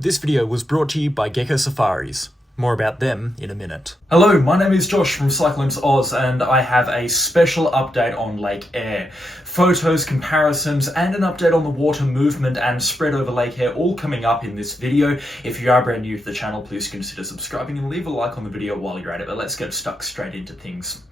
This video was brought to you by Gecko Safaris. More about them in a minute. Hello, my name is Josh from CyclonesOZ and I have a special update on Lake Eyre. Photos, comparisons, and an update on the water movement and spread over Lake Eyre all coming up in this video. If you are brand new to the channel, please consider subscribing and leave a like on the video while you're at it, but let's get stuck straight into things.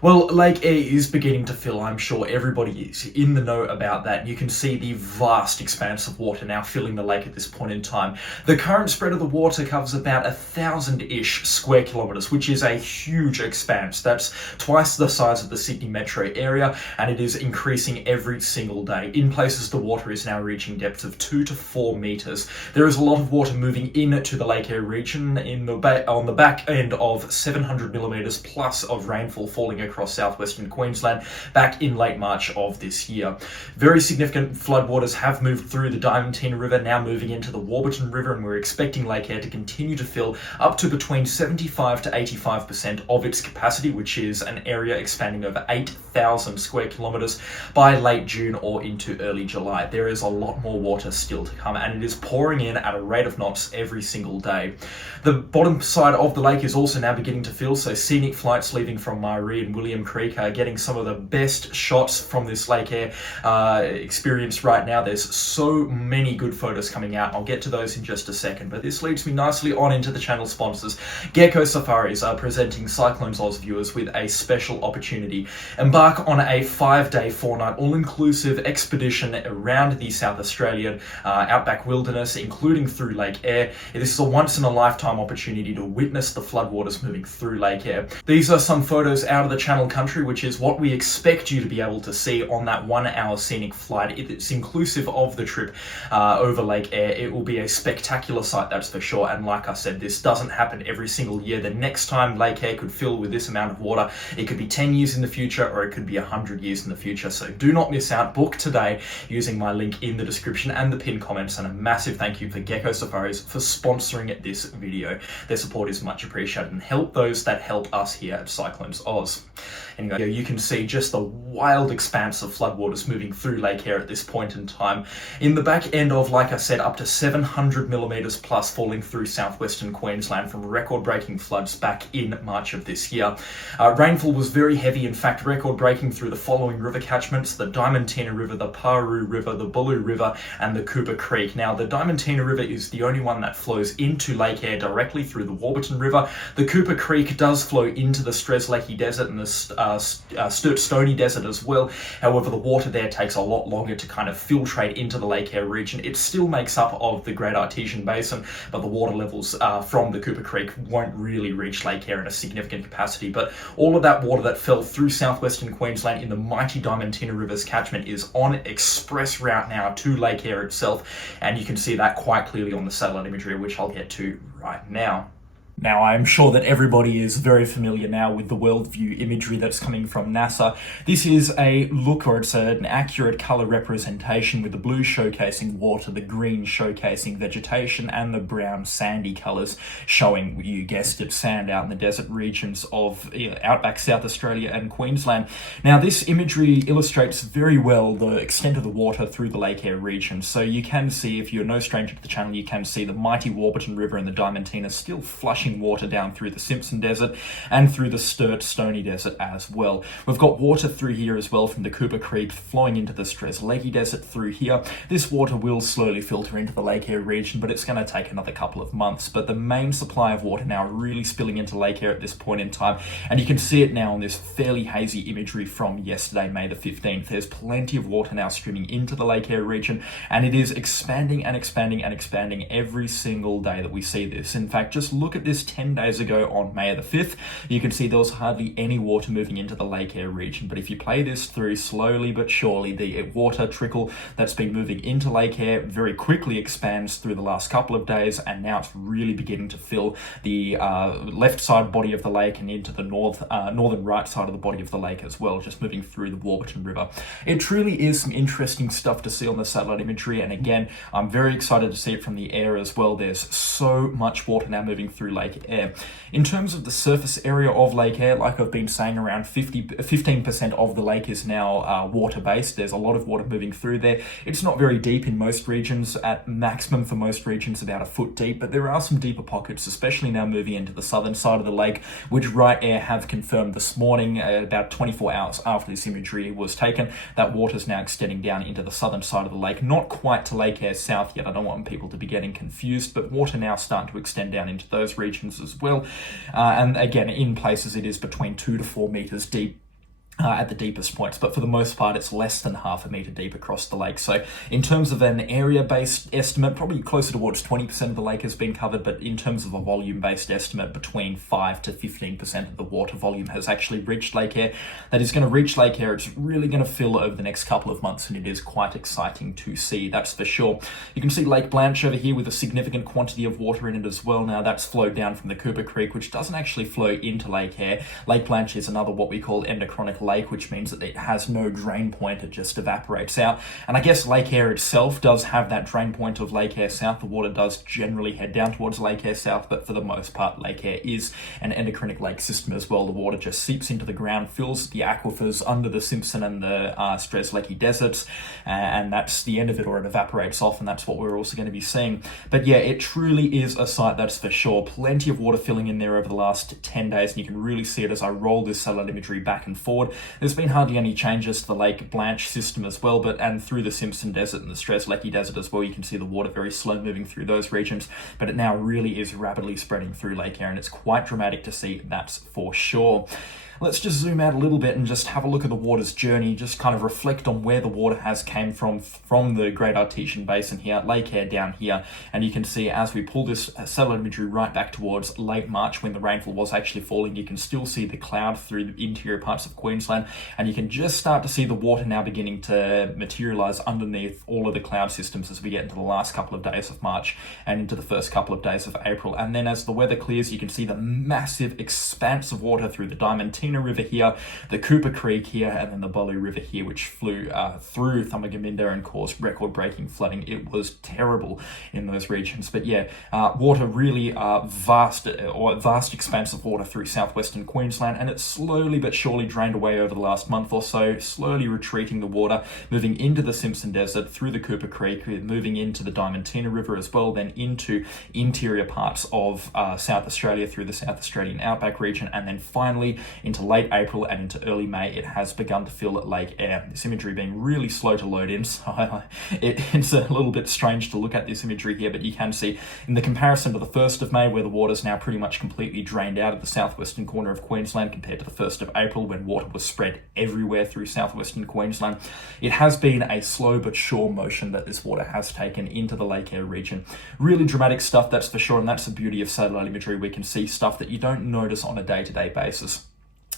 Well, Lake Eyre is beginning to fill. I'm sure everybody is in the know about that. You can see the vast expanse of water now filling the lake at this point in time. The current spread of the water covers about 1,000-ish square kilometres, which is a huge expanse. That's twice the size of the Sydney metro area, and it is increasing every single day. In places, the water is now reaching depths of 2 to 4 metres. There is a lot of water moving into the Lake Eyre region on the back end of 700 millimetres plus of rainfall falling across southwestern Queensland back in late March of this year. Very significant floodwaters have moved through the Diamantina River, now moving into the Warburton River, and we're expecting Lake Eyre to continue to fill up to between 75 to 85% of its capacity, which is an area expanding over 8,000 square kilometres by late June or into early July. There is a lot more water still to come, and it is pouring in at a rate of knots every single day. The bottom side of the lake is also now beginning to fill, so scenic flights leaving from Eyre and William Creek are getting some of the best shots from this Lake Eyre experience right now. There's so many good photos coming out. I'll get to those in just a second, but this leads me nicely on into the channel sponsors. Gecko Safaris are presenting CyclonesOZ viewers with a special opportunity. Embark on a 5-day, 4-night all-inclusive expedition around the South Australian outback wilderness, including through Lake Eyre. This is a once-in-a-lifetime opportunity to witness the floodwaters moving through Lake Eyre. These are some photos out of the Channel Country, which is what we expect you to be able to see on that 1-hour scenic flight. It's inclusive of the trip over Lake Eyre. It will be a spectacular sight, that's for sure, and like I said, this doesn't happen every single year. The next time Lake Eyre could fill with this amount of water, it could be 10 years in the future or it could be 100 years in the future, so do not miss out. Book today using my link in the description and the pinned comments, and a massive thank you for Gecko Safaris for sponsoring this video. Their support is much appreciated, and help those that help us here at CyclonesOZ. Anyway, you can see just the wild expanse of floodwaters moving through Lake Eyre at this point in time. In the back end of, like I said, up to 700 millimetres plus falling through southwestern Queensland from record-breaking floods back in March of this year. Rainfall was very heavy, in fact, record-breaking through the following river catchments: the Diamantina River, the Paroo River, the Bulloo River, and the Cooper Creek. Now, the Diamantina River is the only one that flows into Lake Eyre directly through the Warburton River. The Cooper Creek does flow into the Strzelecki Desert and the Sturt Stony Desert as well. However, the water there takes a lot longer to kind of filtrate into the Lake Eyre region. It still makes up of the Great Artesian Basin, but the water levels from the Cooper Creek won't really reach Lake Eyre in a significant capacity. But all of that water that fell through southwestern Queensland in the mighty Diamantina River's catchment is on express route now to Lake Eyre itself, and you can see that quite clearly on the satellite imagery, which I'll get to right now. Now, I'm sure that everybody is very familiar now with the worldview imagery that's coming from NASA. This is a look, or it's an accurate colour representation, with the blue showcasing water, the green showcasing vegetation, and the brown sandy colours showing, you guessed it, sand out in the desert regions of outback South Australia and Queensland. Now, this imagery illustrates very well the extent of the water through the Lake Eyre region. So you can see, if you're no stranger to the channel, you can see the mighty Warburton River and the Diamantina still flushing water down through the Simpson Desert and through the Sturt Stony Desert as well. We've got water through here as well from the Cooper Creek flowing into the Strzelecki Desert through here. This water will slowly filter into the Lake Eyre region, but it's going to take another couple of months. But the main supply of water now really spilling into Lake Eyre at this point in time, and you can see it now on this fairly hazy imagery from yesterday, May the 15th. There's plenty of water now streaming into the Lake Eyre region, and it is expanding and expanding and expanding every single day that we see this. In fact, just look at this 10 days ago on May the 5th, you can see there was hardly any water moving into the Lake Eyre region. But if you play this through slowly but surely, the water trickle that's been moving into Lake Eyre very quickly expands through the last couple of days, and now it's really beginning to fill the left side body of the lake and into the northern right side of the body of the lake as well, just moving through the Warburton River. It truly is some interesting stuff to see on the satellite imagery, and again, I'm very excited to see it from the air as well. There's so much water now moving through Lake Lake Eyre. In terms of the surface area of Lake Eyre, like I've been saying, around 15% of the lake is now water-based. There's a lot of water moving through there. It's not very deep in most regions, at maximum for most regions about a foot deep, but there are some deeper pockets, especially now moving into the southern side of the lake, which Right Eyre have confirmed this morning, about 24 hours after this imagery was taken, that water's now extending down into the southern side of the lake, not quite to Lake Eyre South yet. I don't want people to be getting confused, but water now starting to extend down into those regions as well. And again, in places it is between 2 to 4 meters deep at the deepest points, but for the most part it's less than half a metre deep across the lake. So in terms of an area-based estimate, probably closer towards 20% of the lake has been covered, but in terms of a volume-based estimate, between 5 to 15% of the water volume has actually reached Lake Eyre. That is going to reach Lake Eyre. It's really going to fill over the next couple of months, and it is quite exciting to see, that's for sure. You can see Lake Blanche over here with a significant quantity of water in it as well. Now that's flowed down from the Cooper Creek, which doesn't actually flow into Lake Eyre. Lake Blanche is another what we call endochronic lake, which means that it has no drain point, it just evaporates out. And I guess Lake Eyre itself does have that drain point of Lake Eyre South. The water does generally head down towards Lake Eyre South, but for the most part Lake Eyre is an endochronic lake system as well. The water just seeps into the ground, fills the aquifers under the Simpson and the Strzelecki deserts, and that's the end of it, or it evaporates off, and that's what we're also going to be seeing. But yeah, it truly is a site, that's for sure. Plenty of water filling in there over the last 10 days, and you can really see it as I roll this satellite imagery back and forward. There's been hardly any changes to the Lake Blanche system as well, and through the Simpson Desert and the Strzelecki Desert as well, you can see the water very slow moving through those regions, but it now really is rapidly spreading through Lake Eyre, and it's quite dramatic to see, that's for sure. Let's just zoom out a little bit and just have a look at the water's journey, just kind of reflect on where the water has came from the Great Artesian Basin here, Lake Eyre down here, and you can see as we pull this satellite imagery right back towards late March when the rainfall was actually falling, you can still see the cloud through the interior parts of Queensland, and you can just start to see the water now beginning to materialise underneath all of the cloud systems as we get into the last couple of days of March and into the first couple of days of April. And then as the weather clears, you can see the massive expanse of water through the Diamantina River here, the Cooper Creek here, and then the Bolu River here, which flew through Thumagaminda and caused record-breaking flooding. It was terrible in those regions. But yeah, water really vast expanse of water through southwestern Queensland, and it slowly but surely drained away over the last month or so, slowly retreating the water, moving into the Simpson Desert, through the Cooper Creek, moving into the Diamantina River as well, then into interior parts of South Australia through the South Australian outback region, and then finally into late April and into early May, it has begun to fill at Lake Eyre. This imagery being really slow to load in, so it's a little bit strange to look at this imagery here, but you can see in the comparison to the 1st of May, where the water's now pretty much completely drained out of the southwestern corner of Queensland, compared to the 1st of April when water was spread everywhere through southwestern Queensland. It has been a slow but sure motion that this water has taken into the Lake Eyre region. Really dramatic stuff, that's for sure, and that's the beauty of satellite imagery. We can see stuff that you don't notice on a day-to-day basis.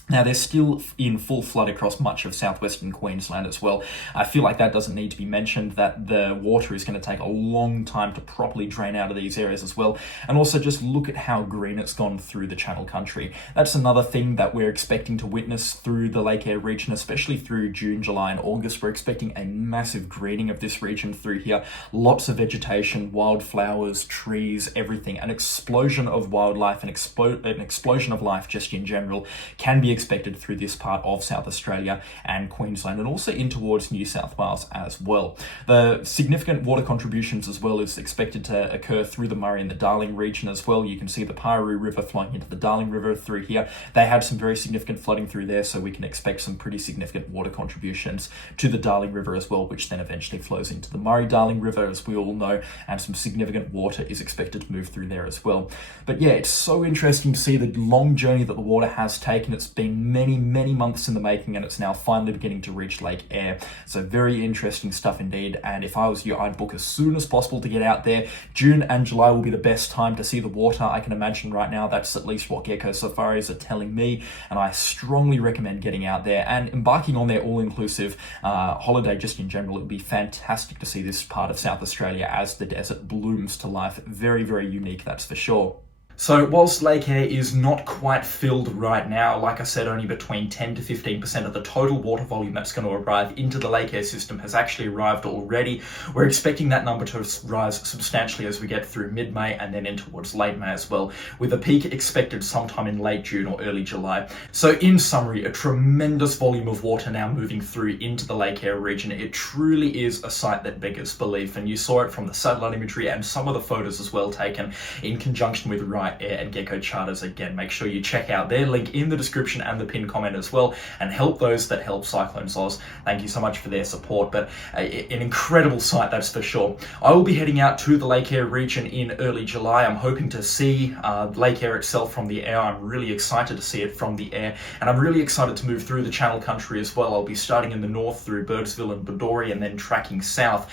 Now, they're still in full flood across much of southwestern Queensland as well. I feel like that doesn't need to be mentioned, that the water is going to take a long time to properly drain out of these areas as well. And also just look at how green it's gone through the Channel Country. That's another thing that we're expecting to witness through the Lake Eyre region, especially through June, July and August. We're expecting a massive greening of this region through here. Lots of vegetation, wildflowers, trees, everything. An explosion of wildlife, an explosion of life just in general can be expected through this part of South Australia and Queensland, and also in towards New South Wales as well. The significant water contributions as well is expected to occur through the Murray and the Darling region as well. You can see the Pyaroo River flowing into the Darling River through here. They had some very significant flooding through there, so we can expect some pretty significant water contributions to the Darling River as well, which then eventually flows into the Murray-Darling River, as we all know, and some significant water is expected to move through there as well. But yeah, it's so interesting to see the long journey that the water has taken. It's been many months in the making, and it's now finally beginning to reach Lake Eyre. So very interesting stuff indeed, and if I was you, I'd book as soon as possible to get out there. June and July will be the best time to see the water. I can imagine right now that's at least what Gecko Safaris are telling me, and I strongly recommend getting out there and embarking on their all-inclusive holiday just in general. It would be fantastic to see this part of South Australia as the desert blooms to life. Very unique, that's for sure. So whilst Lake Eyre is not quite filled right now, like I said, only between 10 to 15% of the total water volume that's going to arrive into the Lake Eyre system has actually arrived already. We're expecting that number to rise substantially as we get through mid-May and then in towards late May as well, with a peak expected sometime in late June or early July. So in summary, a tremendous volume of water now moving through into the Lake Eyre region. It truly is a sight that beggars belief, and you saw it from the satellite imagery and some of the photos as well taken in conjunction with Eyre and Gecko charters. Again, make sure you check out their link in the description and the pinned comment as well, and help those that help CyclonesOZ. Thank you so much for their support, but an incredible sight, that's for sure. I will be heading out to the Lake Eyre region in early July. I'm hoping to see Lake Eyre itself from the air. I'm really excited to see it from the air, and I'm really excited to move through the Channel Country as well. I'll be starting in the north through Birdsville and Bedore, and then tracking south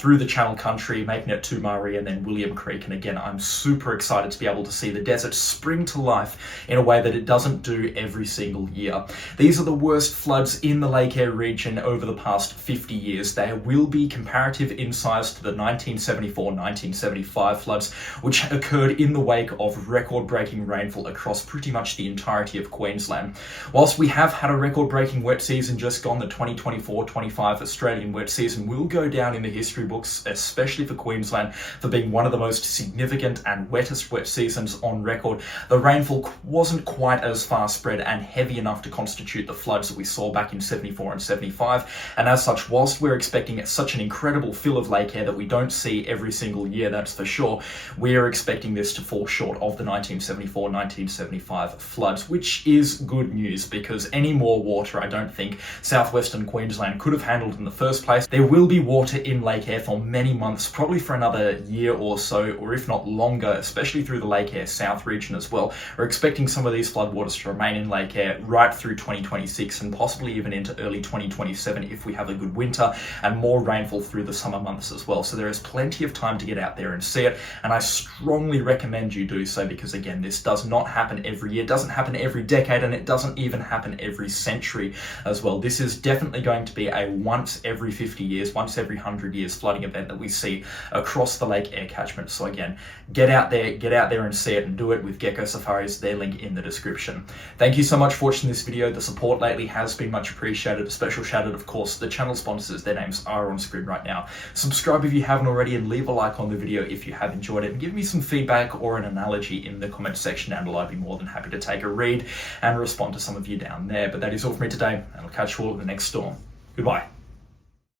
through the Channel Country, making it to Murray and then William Creek. And again, I'm super excited to be able to see the desert spring to life in a way that it doesn't do every single year. These are the worst floods in the Lake Eyre region over the past 50 years. They will be comparative in size to the 1974-1975 floods, which occurred in the wake of record-breaking rainfall across pretty much the entirety of Queensland. Whilst we have had a record-breaking wet season just gone, the 2024-25 Australian wet season will go down in the history books, especially for Queensland, for being one of the most significant and wettest wet seasons on record. The rainfall wasn't quite as far spread and heavy enough to constitute the floods that we saw back in 74 and 75, and as such, whilst we're expecting such an incredible fill of Lake Eyre that we don't see every single year, that's for sure, we're expecting this to fall short of the 1974-1975 floods, which is good news, because any more water I don't think southwestern Queensland could have handled in the first place. There will be water in Lake Eyre for many months, probably for another year or so, or if not longer, especially through the Lake Eyre South region as well. We're expecting some of these floodwaters to remain in Lake Eyre right through 2026 and possibly even into early 2027 if we have a good winter and more rainfall through the summer months as well. So there is plenty of time to get out there and see it, and I strongly recommend you do so, because again, this does not happen every year, doesn't happen every decade, and it doesn't even happen every century as well. This is definitely going to be a once every 50 years, once every 100 years flooding event that we see across the Lake Eyre catchment. So again, get out there and see it, and do it with Gecko Safaris, their link in the description. Thank you so much for watching this video. The support lately has been much appreciated. A special shout out, of course, to the channel sponsors. Their names are on screen right now. Subscribe if you haven't already, and leave a like on the video if you have enjoyed it, and give me some feedback or an analogy in the comment section down below. I'd be more than happy to take a read and respond to some of you down there. But that is all for me today, and I'll catch you all in the next storm. Goodbye.